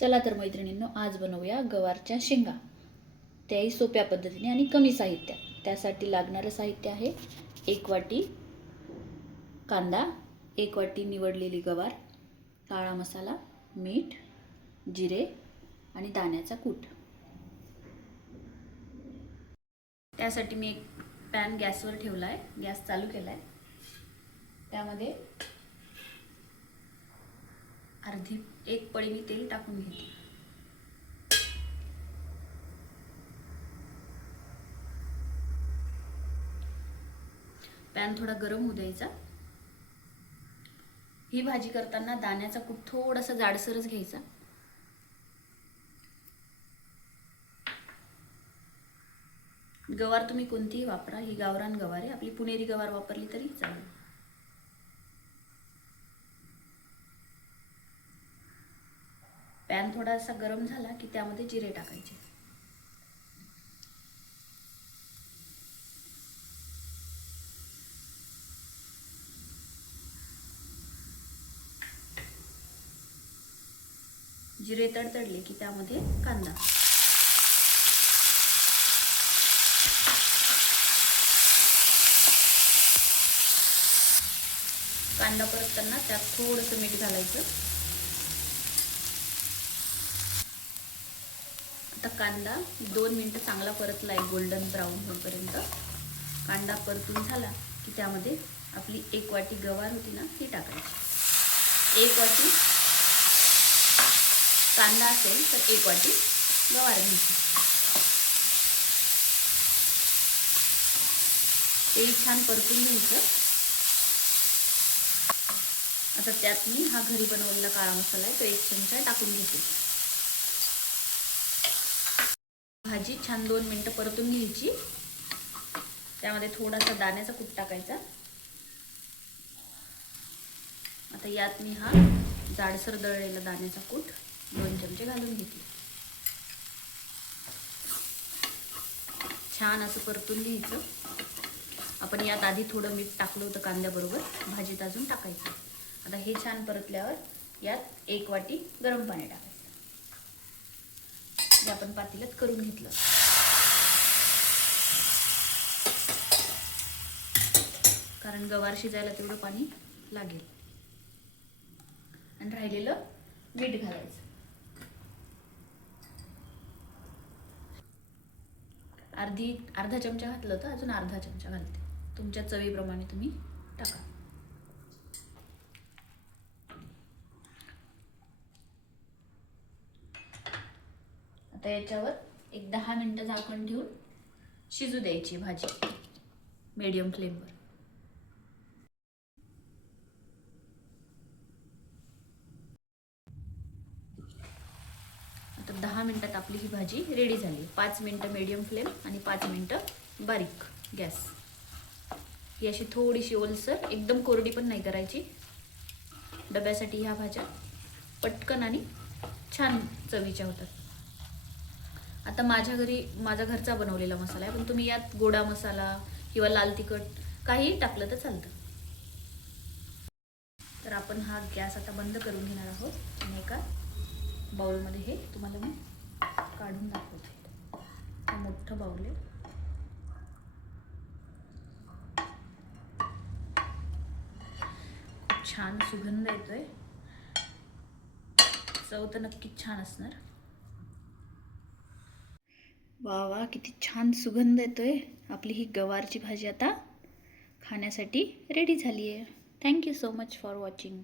चला तर मैत्रिणींनो आज बनवूया गवारच्या शेंगा. त्याही सोप्या पद्धतीने आणि कमी साहित्यात. त्यासाठी लागणारं साहित्य आहे एक वाटी कांदा एक वाटी निवडलेली गवार काळा मसाला मीठ जिरे आणि दाण्याचा कूट. त्यासाठी मी एक पॅन गॅसवर ठेवला आहे गॅस चालू केला आहे त्यामध्ये अर्धी एक पळी मी तेल टाकून घेते. पॅन थोडा गरम होऊ द्यायचा. ही भाजी करताना दाण्याचा कूट थोडासा जाडसरच घ्यायचा. गवार तुम्ही कोणतीही वापरा ही गावरान गवार आहे. आपली पुणेरी गवार वापरली तरी चालेल. पॅन थोडासा गरम झाला की त्यामध्ये जिरे टाकायचे. जिरे तडतडले की त्यामध्ये कांदा. कांदा परतताना त्यात थोडंसं मीठ घालायचं. आता कांदा दोन मिनटं चांगला परतला आहे गोल्डन ब्राऊन होईपर्यंत. कांदा परतून झाला की त्यामध्ये आपली एक वाटी गवार होती ना ती टाकायची. एक वाटी कांदा असेल तर एक वाटी गवार घ्यायची. ते छान परतून घ्यायचं. आता त्यात मी हा घरी बनवलेला काळा मसाला आहे तो एक चमचा टाकून घेते. भाजी छान दोन मिनटं परतून घ्यायची. त्यामध्ये थोडासा दाण्याचा कूट टाकायचा. आता यात मी हा जाडसर दळलेला दाण्याचा कूट दोन चमचे घालून घेतले. छान असं परतून घ्यायचं. आपण यात आधी थोडं मीठ टाकलं होतं कांद्याबरोबर. भाजीत अजून टाकायचं. आता हे छान परतल्यावर यात एक वाटी गरम पाणी टाकायचं. हे आपण पातेल्यात करून घेतलं. कारण गवार शिजायला तेवढं पाणी लागेल. आणि राहिलेलं मीठ घालायचं. अर्धी अर्धा चमचा घातलं तर अजून अर्धा चमचा घालते. तुमच्या चवीप्रमाणे तुम्ही टाका. आता याच्यावर एक दहा मिनटं झाकण ठेवून शिजू द्यायची भाजी. मीडियम फ्लेमवर आता दहा मिनटात आपली ही भाजी रेडी झाली. पाच मिनटं मीडियम फ्लेम आणि पाच मिनटं बारीक गॅस. ही अशी थोडीशी ओलसर एकदम कोरडी पण नाही करायची. डब्यासाठी ह्या भाज्या पटकन आणि छान चवीच्या होतात. आता माझ्या घरी माझा घरचा बनवलेला मसाला आहे पण तुम्ही यात गोडा मसाला किंवा लाल तिखट काहीही टाकलं तर चालतं. तर आपण हा गॅस आता बंद करून घेणार आहोत. आणि एका बाउलमध्ये हे तुम्हाला मी काढून दाखवते. मोठं बाउल आहे. खूप छान सुगंध येतोय. चव तर नक्कीच छान असणार. वा वा किती छान सुगंध येतो आहे आपली ही गवारची भाजी आता खाण्यासाठी रेडी झाली आहे thank you so much for watching